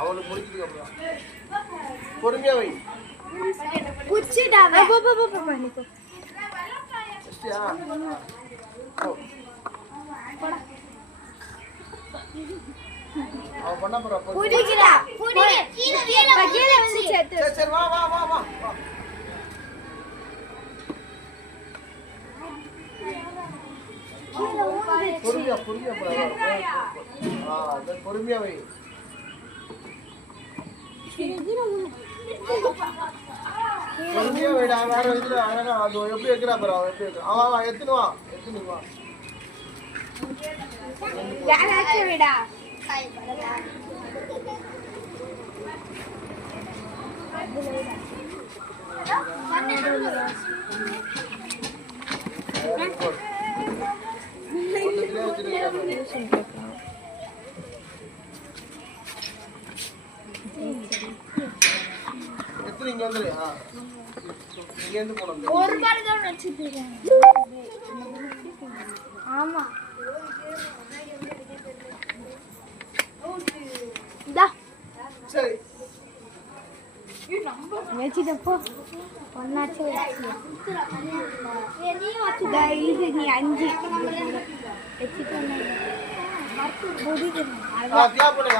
அவளுக்கு முடிச்சதுக்கு அப்புறம் பொறுமையா வை. குச்சிடாத. போ போ போ போ நிக்கோ. சரியா? போடா. அவ பண்ண போறா. புடிக்குடா. புடி. கீழ வந்து செத்து. சரி வா வா வா வா. பொறுமையா பொறுமையா போடா. பொறுமையா வை. பொறுமையா வைடா. வேற இதுல அழகா அது எப்படி வைக்கிறா பாரு. அவ எப்படி வைக்கிறா. வா வா எத்துனு வா. எத்துனு வா. யாராச்சு விடா. கை படடா. இங்க வந்து இங்க இருந்து போறோம். ஒரு பால் தான் வச்சிருக்கேன். ஆமா. டா. சரி. வெச்சிட்டு போ. ஒண்ணாச்சு வெச்சி. நீ வச்சுடா. இது நீ 5 வெச்சிட்டு நான் மறந்து போடிடு. கிளாப் பண்ணுங்க.